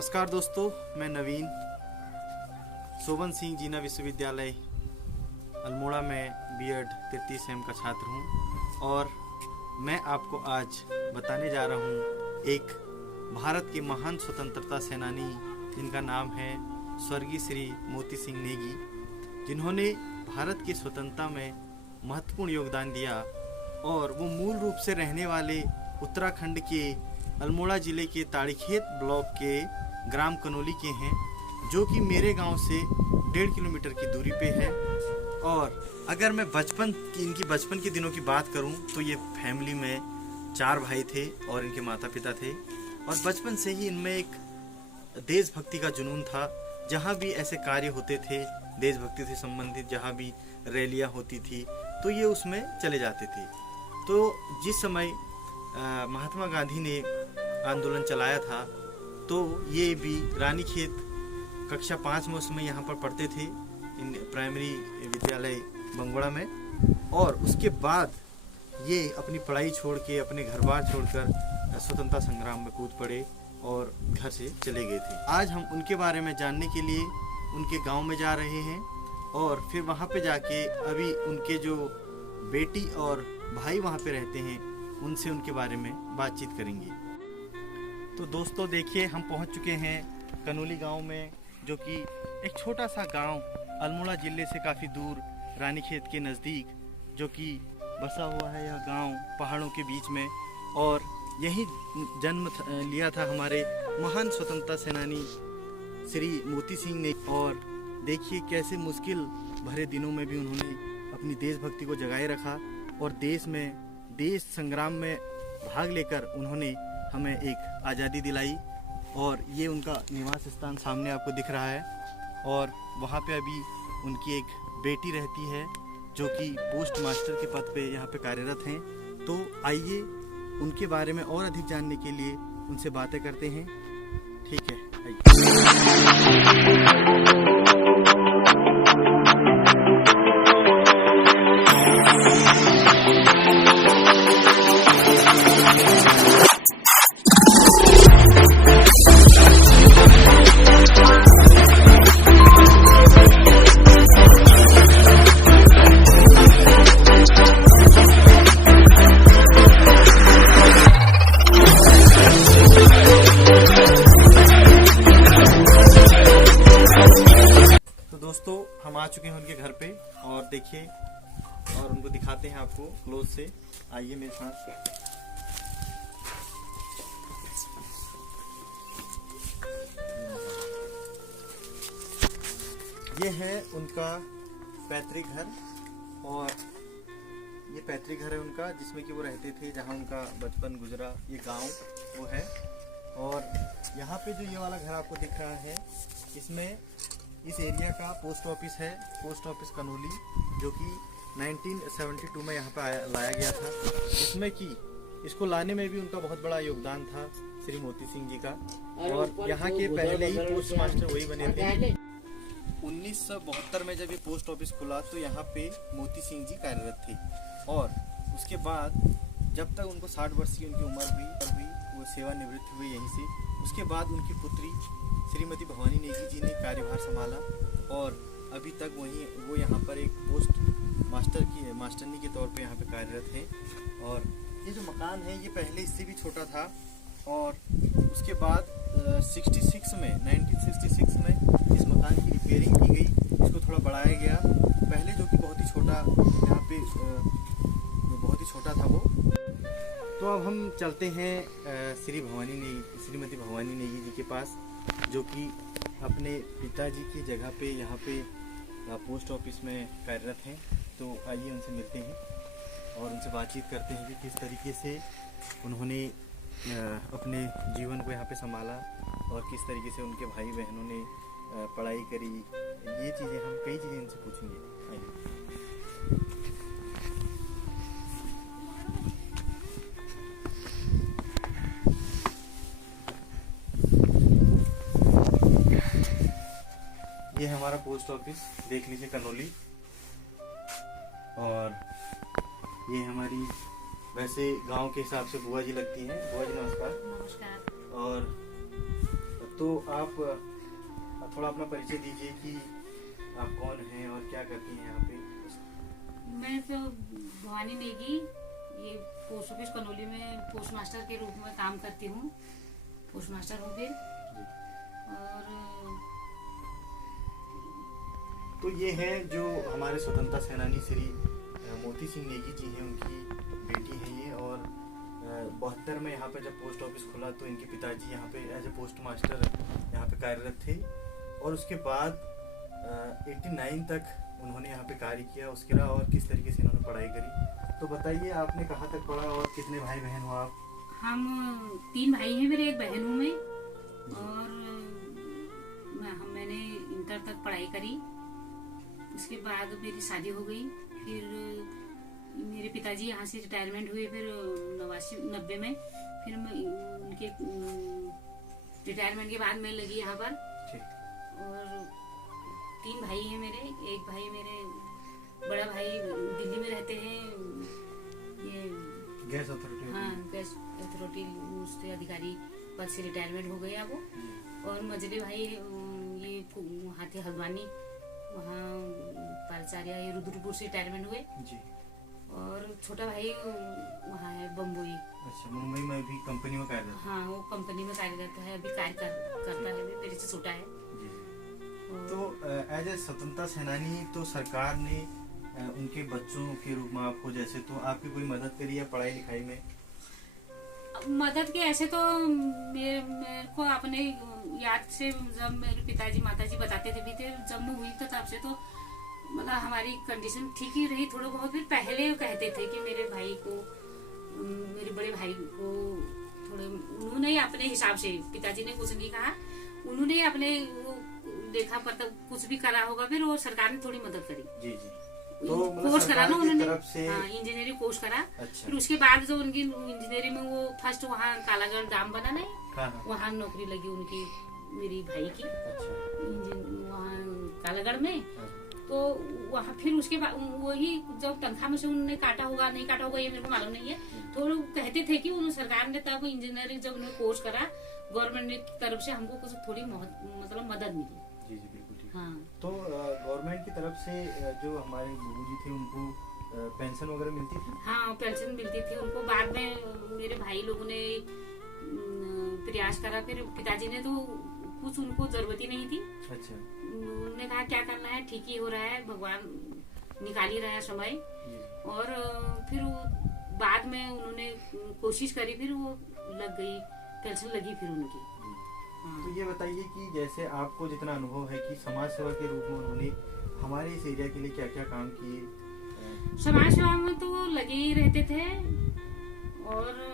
नमस्कार दोस्तों, मैं नवीन सोवन सिंह जीना विश्वविद्यालय अल्मोड़ा में बीएड तृतीय सेम का छात्र हूँ और मैं आपको आज बताने जा रहा हूँ एक भारत के महान स्वतंत्रता सेनानी जिनका नाम है स्वर्गीय श्री मोती सिंह नेगी, जिन्होंने भारत की स्वतंत्रता में महत्वपूर्ण योगदान दिया और वो मूल रूप से रहने वाले उत्तराखंड के अल्मोड़ा ज़िले के ताड़ीखेत ब्लॉक के ग्राम कनोली के हैं, जो कि मेरे गांव से 1.5 किलोमीटर की दूरी पे है। और अगर मैं इनकी बचपन के दिनों की बात करूं तो ये फैमिली में 4 भाई थे और इनके माता पिता थे और बचपन से ही इनमें एक देशभक्ति का जुनून था। जहां भी ऐसे कार्य होते थे देशभक्ति से संबंधित, जहां भी रैलियां होती थी तो ये उसमें चले जाते थे। तो जिस समय महात्मा गांधी ने आंदोलन चलाया था तो ये भी रानीखेत कक्षा 5 में उसमें यहाँ पर पढ़ते थे प्राइमरी विद्यालय बंगोड़ा में। और उसके बाद ये अपनी पढ़ाई छोड़ के अपने घर बार छोड़कर स्वतंत्रता संग्राम में कूद पड़े और घर से चले गए थे। आज हम उनके बारे में जानने के लिए उनके गांव में जा रहे हैं और फिर वहाँ पे जाके अभी उनके जो बेटी और भाई वहाँ पे रहते हैं उनसे उनके बारे में बातचीत करेंगे। तो दोस्तों देखिए, हम पहुँच चुके हैं कनोली गांव में, जो कि एक छोटा सा गांव अल्मोड़ा ज़िले से काफ़ी दूर रानीखेत के नज़दीक, जो कि बसा हुआ है। यह गांव पहाड़ों के बीच में और यही जन्म लिया था हमारे महान स्वतंत्रता सेनानी श्री मोती सिंह ने। और देखिए कैसे मुश्किल भरे दिनों में भी उन्होंने अपनी देशभक्ति को जगाए रखा और देश संग्राम में भाग लेकर उन्होंने हमें एक आज़ादी दिलाई। और ये उनका निवास स्थान सामने आपको दिख रहा है और वहाँ पे अभी उनकी एक बेटी रहती है जो कि पोस्ट मास्टर के पद पे यहाँ पे कार्यरत हैं। तो आइए उनके बारे में और अधिक जानने के लिए उनसे बातें करते हैं। ठीक है, दोस्तों हम आ चुके हैं उनके घर पे और देखिए और उनको दिखाते हैं आपको क्लोज से। आइए मेरे साथ। ये है उनका पैतृक घर और ये पैतृक घर है उनका जिसमें कि वो रहते थे, जहाँ उनका बचपन गुजरा। ये गांव वो है और यहाँ पे जो ये वाला घर आपको दिख रहा है, इसमें इस एरिया का पोस्ट ऑफिस है, पोस्ट ऑफिस कनोली, जो कि 1972 में यहाँ पे लाया गया था, जिसमें कि इसको लाने में भी उनका बहुत बड़ा योगदान था श्री मोती सिंह जी का। और यहाँ के पहले ही पोस्ट मास्टर वही बने थे। 1972 में जब ये पोस्ट ऑफिस खुला तो यहाँ पे मोती सिंह जी कार्यरत थे और उसके बाद जब तक उनको 60 वर्ष की उनकी उम्र हुई वो सेवानिवृत्त हुए यहीं से। उसके बाद उनकी पुत्री श्रीमती भवानी नेगी जी ने कार्यभार संभाला और अभी तक वो यहाँ पर एक पोस्ट मास्टरनी के तौर पे यहाँ पे कार्यरत हैं। और ये जो मकान है ये पहले इससे भी छोटा था और उसके बाद 1966 में इस मकान की रिपेयरिंग की गई, इसको थोड़ा बढ़ाया गया। पहले जो कि बहुत ही छोटा यहाँ पे बहुत ही छोटा था वो। तो अब हम चलते हैं श्रीमती भवानी नेगी जी के पास, जो कि अपने पिताजी की जगह पे यहाँ पे पोस्ट ऑफिस में कार्यरत हैं। तो आइए उनसे मिलते हैं और उनसे बातचीत करते हैं कि किस तरीके से उन्होंने अपने जीवन को यहाँ पे संभाला और किस तरीके से उनके भाई बहनों ने पढ़ाई करी। ये चीज़ें हम कई चीज़ें इनसे पूछेंगे। आइए। ये हमारा पोस्ट ऑफिस देख लीजिए कनोली, और ये हमारी वैसे गांव के हिसाब से बुआ जी लगती हैं। बुआ जी नमस्कार। नमस्कार। और तो आप थोड़ा अपना परिचय दीजिए कि आप कौन हैं और क्या करती हैं यहाँ पे। मैं तो भवानी नेगी, ये पोस्ट ऑफिस कनौली में पोस्ट मास्टर के रूप में काम करती हूँ। पोस्ट मास्टर हूँ फिर। और तो ये हैं जो हमारे स्वतंत्रता सेनानी श्री मोती सिंह नेगी जी हैं, उनकी बेटी है ये। और 72 में यहाँ पे जब पोस्ट ऑफिस खुला तो इनके पिताजी यहाँ पे एज ए पोस्ट मास्टर यहाँ पे कार्यरत थे। और उसके बाद 89 तक उन्होंने यहाँ पे कार्य किया। उसके अलावा और किस तरीके से इन्होंने पढ़ाई करी, तो बताइए आपने कहाँ तक पढ़ा और कितने भाई बहन हो आप? हम 3 भाई हैं मेरे, एक बहन हूँ मैं। और मैंने इंटर तक पढ़ाई करी। उसके बाद मेरी शादी हो गई। फिर मेरे पिताजी यहाँ से रिटायरमेंट हुए फिर 89 में। फिर मैं उनके रिटायरमेंट के बाद मैं लगी यहाँ पर। और 3 भाई हैं मेरे। एक भाई मेरे बड़ा भाई दिल्ली में रहते हैं, ये गैस अथॉरिटी। हाँ, गैस अथॉरिटी उसके अधिकारी पद से रिटायरमेंट हो गया वो। और मझले भाई ये वहाँ थे हल्द्वानी, वहाँ प्राचार्य ये रुद्रपुर से रिटायरमेंट हुए जी। और छोटा भाई वहाँ है बम्बई। अच्छा, मुंबई में भी कंपनी में कार्यरत? हाँ, वो कंपनी में कार्यरत है, अभी कार्य करता है, मेरे से छोटा है जी। तो एज ए स्वतंत्रता सेनानी तो सरकार ने उनके बच्चों के रूप में आपको जैसे तो आपकी कोई मदद करी है पढ़ाई लिखाई में? मदद के ऐसे तो मेरे को अपने याद से जब मेरे पिताजी माताजी बताते थे भी थे, जब मैं हुई तो तब से तो मतलब हमारी कंडीशन ठीक ही रही थोड़ा बहुत। फिर पहले कहते थे कि मेरे भाई को, मेरे बड़े भाई को थोड़े, उन्होंने अपने हिसाब से, पिताजी ने कुछ नहीं कहा, उन्होंने अपने वो देखा पर कुछ भी करा होगा फिर, और सरकार ने थोड़ी मदद करी। जी जी। तो कोर्स करा ना उन्होंने, हाँ, इंजीनियरिंग कोर्स करा। अच्छा। फिर उसके बाद जो उनकी इंजीनियरिंग में वो फर्स्ट वहाँ कालागढ़ डैम बना नहीं, हाँ। वहाँ नौकरी लगी उनकी, मेरी भाई की। अच्छा। वहाँ कालागढ़ में। हाँ। तो वहाँ फिर उसके बाद वही जब तनख्वाह में से उन्होंने काटा होगा नहीं काटा होगा ये मेरे को मालूम नहीं है। तो लोग कहते थे कि उन्होंने सरकार ने तब इंजीनियरिंग जब उन्होंने कोर्स करा गवर्नमेंट की तरफ से हमको कुछ थोड़ी मतलब मदद मिली। जी जी बिल्कुल ठीक। हाँ। तो गवर्नमेंट की तरफ से जो हमारे गुरुजी थे उनको पेंशन वगैरह मिलती थी? हाँ, पेंशन मिलती थी उनको। बाद में मेरे भाई लोगों ने प्रयास करा, फिर पिताजी ने तो कुछ उनको जरूरत ही नहीं थी। अच्छा। उन्होंने कहा क्या करना है, ठीक ही हो रहा है, भगवान निकाल ही रहा है समय। और फिर बाद में उन्होंने कोशिश करी, फिर वो लग गई, पेंशन लगी फिर उनकी। हाँ। तो ये बताइए कि जैसे आपको जितना अनुभव है कि समाज सेवा के रूप में उन्होंने हमारे इस एरिया के लिए क्या क्या काम किए? समाज सेवा में तो वो लगे ही रहते थे। और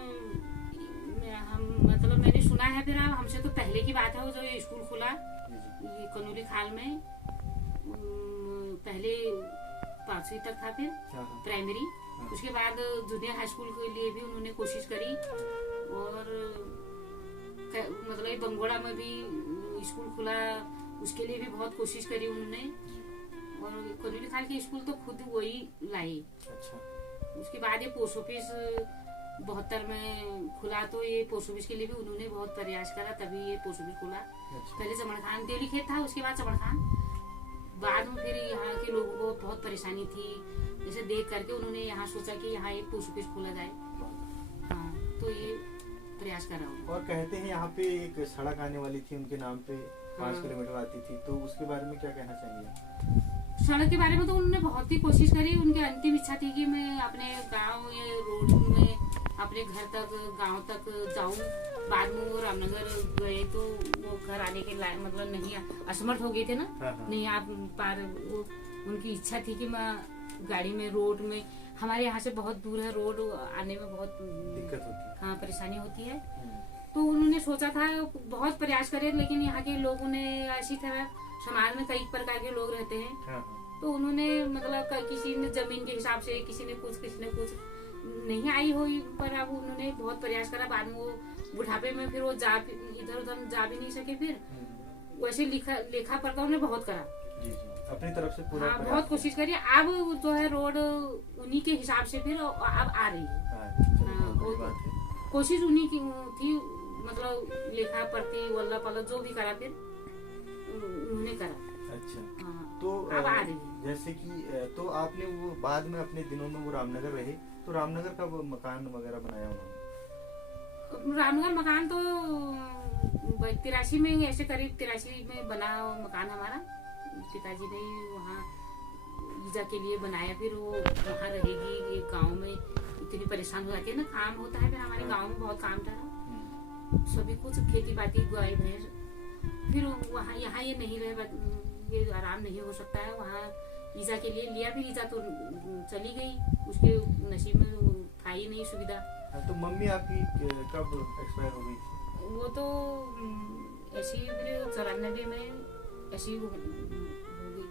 हम मतलब मैंने सुना है, फिर हमसे तो पहले की बात है, वो जो ये स्कूल खुला ये कनौली खाल में, पहले 5वीं तक था, फिर प्राइमरी। उसके बाद जूनियर हाई स्कूल के लिए भी उन्होंने कोशिश करी। और मतलब बंगोड़ा में भी स्कूल खुला, उसके लिए भी बहुत कोशिश करी उन्होंने। और कनौली खाल के स्कूल तो खुद वही लाई। अच्छा। उसके बाद ये पोस्ट ऑफिस 72 में खुला, तो ये पोस्ट ऑफिस के लिए भी उन्होंने बहुत प्रयास करा, तभी ये पोस्ट ऑफिस खुला। अच्छा। पहले चमन खान देवली खेत था, उसके बाद चमन खान। बाद में फिर यहाँ के लोगों को बहुत परेशानी थी, जैसे देख करके उन्होंने यहाँ सोचा कि यहाँ एक पोस्ट ऑफिस खोला जाए। हाँ, तो ये प्रयास करा। और कहते हैं यहाँ पे एक सड़क आने वाली थी उनके नाम पे, 5 किलोमीटर आती थी, तो उसके बारे में क्या कहना चाहिए? सड़क के बारे में तो उन्होंने बहुत ही कोशिश करी। उनकी अंतिम इच्छा थी कि मैं अपने गांव या रोड में अपने घर तक, गांव तक जाऊं। बाद में वो रामनगर गए तो वो घर आने के लायक मतलब नहीं, असमर्थ हो गए थे ना। हाँ। नहीं आप पार, वो उनकी इच्छा थी कि मैं गाड़ी में, रोड में, हमारे यहाँ से बहुत दूर है रोड, आने में बहुत दिक्कत होती है। हाँ, परेशानी होती है। तो उन्होंने सोचा था, बहुत प्रयास करे, लेकिन यहाँ के लोगों ने ऐसी तरह, समाज में कई प्रकार के लोग रहते हैं। हाँ। तो उन्होंने मतलब किसी ने जमीन के हिसाब से, किसी ने कुछ नहीं आई हुई, पर अब उन्होंने बहुत प्रयास करा। बाद में वो बुढ़ापे में फिर वो इधर उधर जा भी नहीं सके। फिर वैसे लेखा पढ़ता उन्होंने बहुत करा। जी जी। अपनी तरफ से पूरा हाँ, बहुत कोशिश करी। अब जो है रोड उन्हीं के हिसाब से फिर अब आ रही है। कोशिश उन्हीं की थी, मतलब लिखा पढ़ती वल्ला पल्ला जो भी करा फिर उन्होंने करा। अच्छा। हाँ, तो अब आ रही है। जैसे कि तो आपने वो बाद में अपने दिनों में वो रामनगर रहे, तो रामनगर का वो मकान वगैरह बनाया उन्होंने? रामनगर मकान तो 83 में, ऐसे करीब 83 में बना मकान हमारा। पिताजी ने वहाँ वीजा के लिए बनाया, फिर वो वहाँ रहेगी। एक गाँव में इतनी परेशान हो जाती है ना, काम होता है, फिर हमारे गाँव में बहुत काम था, सभी कुछ खेती बाड़ी गाय भैंस, फिर वहाँ यहाँ ये नहीं रहे, ये आराम नहीं हो सकता है। वहाँ वीजा के लिए लिया, फिर वीजा तो चली गई, उसके नसीब में था ही नहीं सुविधा। तो मम्मी आपकी कब एक्सपायर हो गई थी? वो तो ऐसी फिर 94 में ऐसी हो गई थी,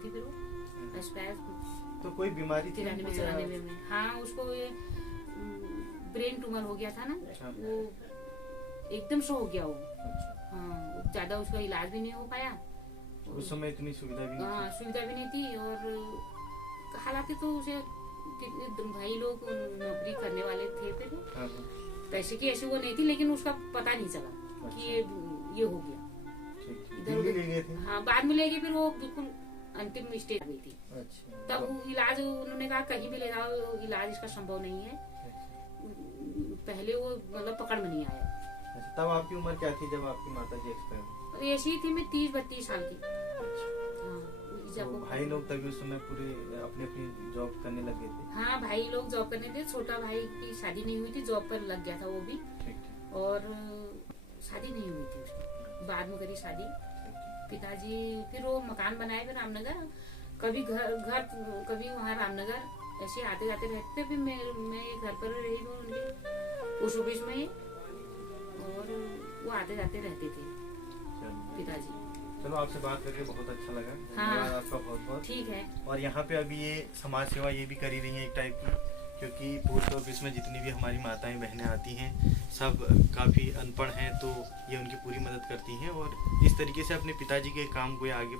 फिर वो एक्सपायर। तो कोई बीमारी थी? 93 में। हाँ, उसको ये ब्रेन ट्यूमर हो गया था ना, वो एकदम से हो गया वो। हाँ, ज्यादा उसका इलाज भी नहीं हो पाया उस समय, इतनी सुविधा भी नहीं। हाँ, सुविधा भी नहीं थी। और हालांकि तो उसे कितने भाई लोग नौकरी करने वाले थे, फिर पैसे की ऐसी वो नहीं थी, लेकिन उसका पता नहीं चला कि ये हो गया। इधर ले गए थे? हाँ, बाद में ले गए, फिर वो बिल्कुल अंतिम स्टेज गई थी। अच्छा। तब इलाज उन्होंने कहा कहीं भी ले जाओ, इलाज इसका संभव नहीं है। पहले वो मतलब पकड़ में नहीं आया। तब आपकी उम्र क्या थी जब आपकी माता जी एक्सपायर हुई? ऐसी थी मैं 30-32 साल की। तो भाई लोग तभी उस समय पूरे अपनी अपनी जॉब करने लगे थे? हाँ, भाई लोग जॉब करने थे। छोटा भाई की शादी नहीं हुई थी, जॉब पर लग गया था वो भी। और शादी नहीं हुई थी उसकी, बाद में करी शादी। पिताजी फिर वो मकान बनाए फिर रामनगर, कभी घर कभी वहाँ रामनगर ऐसे आते जाते रहते थे। फिर मैं घर पर रही हूँ उनके पोस्ट ऑफिस में, और वो आते जाते रहते थे पिताजी। चलो, आपसे बात करके बहुत अच्छा लगा। हाँ, आपका बहुत बहुत ठीक है। और यहाँ पे अभी ये समाज सेवा ये भी करी रही है एक टाइप की, क्योंकि पोस्ट ऑफिस में जितनी भी हमारी माताएं बहनें आती हैं, सब काफ़ी अनपढ़ हैं, तो ये उनकी पूरी मदद करती हैं और इस तरीके से अपने पिताजी के काम को आगे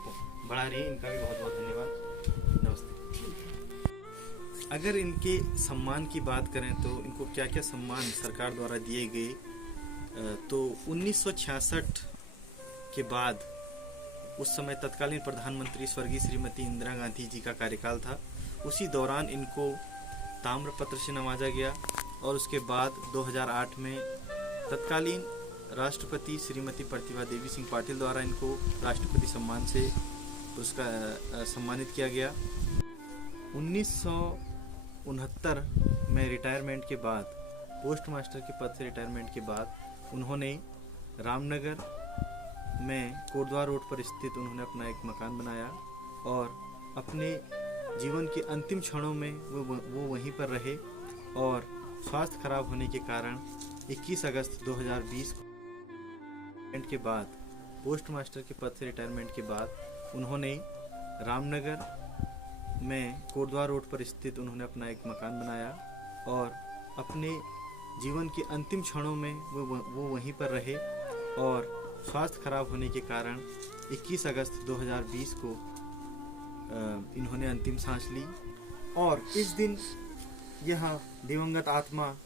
बढ़ा रही है। इनका भी बहुत बहुत धन्यवाद। नमस्ते। अगर इनके सम्मान की बात करें तो इनको क्या क्या सम्मान सरकार द्वारा दिए गए, तो 1966 के बाद उस समय तत्कालीन प्रधानमंत्री स्वर्गीय श्रीमती इंदिरा गांधी जी का कार्यकाल था। उसी दौरान इनको ताम्रपत्र से नवाजा गया, और उसके बाद 2008 में तत्कालीन राष्ट्रपति श्रीमती प्रतिभा देवी सिंह पाटिल द्वारा इनको राष्ट्रपति सम्मान से सम्मानित किया गया। 1969 में रिटायरमेंट के बाद, पोस्ट मास्टर के पद से रिटायरमेंट के बाद, उन्होंने रामनगर में कोटद्वार रोड पर स्थित उन्होंने अपना एक मकान बनाया, और अपने जीवन के अंतिम क्षणों में वो वहीं पर रहे। और स्वास्थ्य खराब होने के कारण 21 अगस्त 2020 के बाद, पोस्ट मास्टर के पद से रिटायरमेंट के बाद, उन्होंने रामनगर में कोटद्वार रोड पर स्थित उन्होंने अपना एक मकान बनाया, और अपने जीवन के अंतिम क्षणों में वो वहीं पर रहे। और स्वास्थ्य खराब होने के कारण 21 अगस्त 2020 को इन्होंने अंतिम सांस ली। और इस दिन यह दिवंगत आत्मा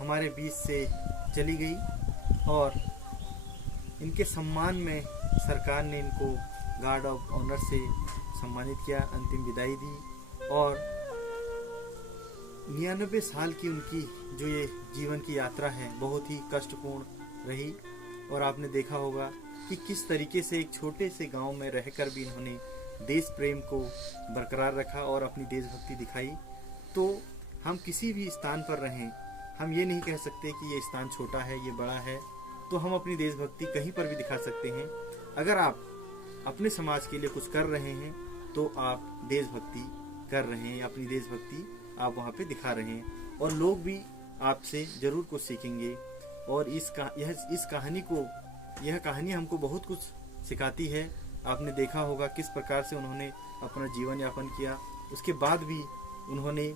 हमारे बीच से चली गई, और इनके सम्मान में सरकार ने इनको गार्ड ऑफ ऑनर से सम्मानित किया, अंतिम विदाई दी। और 99 साल की उनकी जो ये जीवन की यात्रा है, बहुत ही कष्टपूर्ण रही। और आपने देखा होगा कि किस तरीके से एक छोटे से गांव में रहकर भी इन्होंने देश प्रेम को बरकरार रखा और अपनी देशभक्ति दिखाई। तो हम किसी भी स्थान पर रहें, हम ये नहीं कह सकते कि ये स्थान छोटा है, ये बड़ा है, तो हम अपनी देशभक्ति कहीं पर भी दिखा सकते हैं। अगर आप अपने समाज के लिए कुछ कर रहे हैं तो आप देशभक्ति कर रहे हैं, अपनी देशभक्ति आप वहाँ पे दिखा रहे हैं, और लोग भी आपसे ज़रूर कुछ सीखेंगे। और यह कहानी हमको बहुत कुछ सिखाती है। आपने देखा होगा किस प्रकार से उन्होंने अपना जीवन यापन किया, उसके बाद भी उन्होंने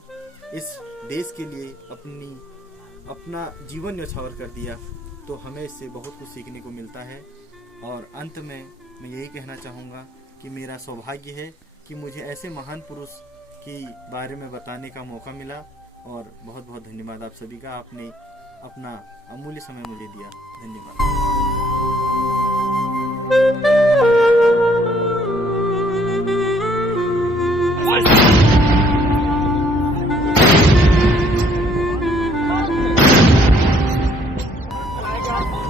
इस देश के लिए अपना जीवन न्यौछावर कर दिया। तो हमें इससे बहुत कुछ सीखने को मिलता है। और अंत में मैं यही कहना चाहूँगा कि मेरा सौभाग्य है कि मुझे ऐसे महान पुरुष के बारे में बताने का मौका मिला। और बहुत बहुत धन्यवाद आप सभी का, आपने अपना अमूल्य समय मुझे दिया। धन्यवाद। Tiger.